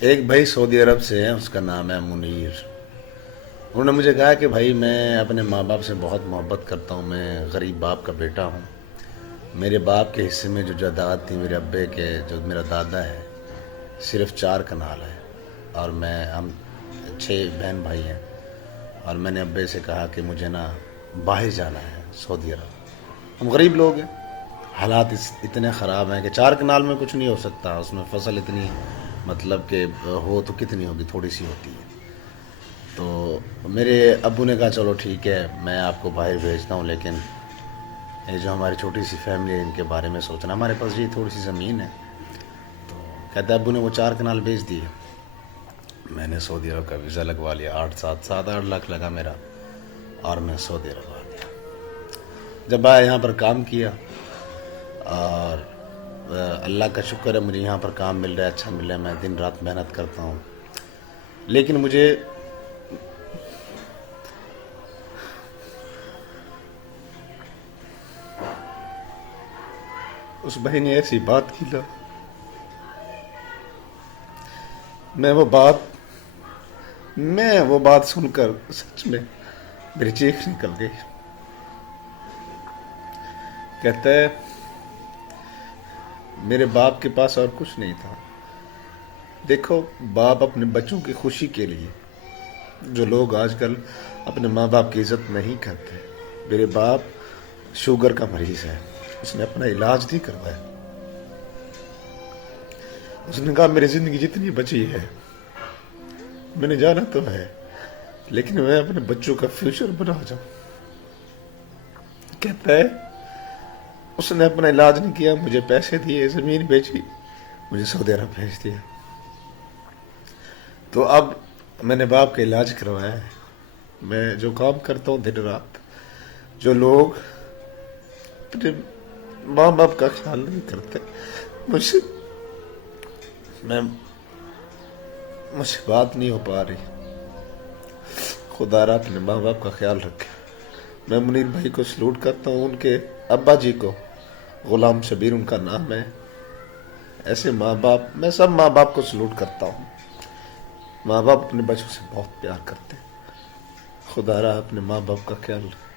ایک بھائی سعودی عرب سے ہے، اس کا نام ہے منیر۔ انہوں نے مجھے کہا کہ بھائی میں اپنے ماں باپ سے بہت محبت کرتا ہوں، میں غریب باپ کا بیٹا ہوں۔ میرے باپ کے حصے میں جو جائیداد تھی، میرے ابے کے جو میرا دادا ہے، صرف 4 کنال ہے، اور ہم 6 بہن بھائی ہیں۔ اور میں نے ابے سے کہا کہ مجھے نا باہر جانا ہے، سعودی عرب۔ ہم غریب لوگ ہیں، حالات اتنے خراب ہیں کہ 4 کنال میں کچھ نہیں ہو سکتا، اس میں فصل اتنی مطلب کہ ہو تو کتنی ہوگی، تھوڑی سی ہوتی ہے۔ تو میرے ابو نے کہا چلو ٹھیک ہے، میں آپ کو باہر بھیجتا ہوں، لیکن یہ جو ہماری چھوٹی سی فیملی ہے ان کے بارے میں سوچنا، ہمارے پاس یہ تھوڑی سی زمین ہے۔ تو کہتے ابو نے وہ 4 کنال بیچ دیے۔ میں نے سعودی عرب کا ویزا لگوا لیا، 8 لگا میرا، اور میں سعودی عرب آ گیا۔ جب آیا یہاں پر کام کیا، اور اللہ کا شکر ہے مجھے یہاں پر کام مل رہا ہے، اچھا مل رہا ہے، میں دن رات محنت کرتا ہوں۔ لیکن مجھے اس بھائی نے ایسی بات کی نا، میں وہ بات سن کر سچ میں میری چیخ نکل گئی۔ کہتا ہے میرے باپ کے پاس اور کچھ نہیں تھا۔ دیکھو، باپ اپنے بچوں کی خوشی کے لیے، جو لوگ آج کل اپنے ماں باپ کی عزت نہیں کرتے، میرے باپ شوگر کا مریض ہے، اس نے اپنا علاج نہیں کروایا۔ اس نے کہا میری زندگی جتنی بچی ہے میں نے جانا تو ہے، لیکن میں اپنے بچوں کا فیوچر بنا جاؤں۔ کہتا ہے اس نے اپنا علاج نہیں کیا، مجھے پیسے دیے، زمین بیچی، مجھے سعودی عرب بھیج دیا۔ تو اب میں نے باپ کا علاج کروایا ہے، میں جو کام کرتا ہوں دن رات، جو لوگ اپنے ماں باپ کا خیال نہیں کرتے، مجھ سے بات نہیں ہو پا رہی۔ خدا را اپنے ماں باپ کا خیال رکھے۔ میں منیر بھائی کو سلوٹ کرتا ہوں، ان کے ابا جی کو، غلام شبیر ان کا نام ہے۔ ایسے ماں باپ، میں سب ماں باپ کو سلوٹ کرتا ہوں۔ ماں باپ اپنے بچوں سے بہت پیار کرتے ہیں۔ خدا را اپنے ماں باپ کا خیال رکھے۔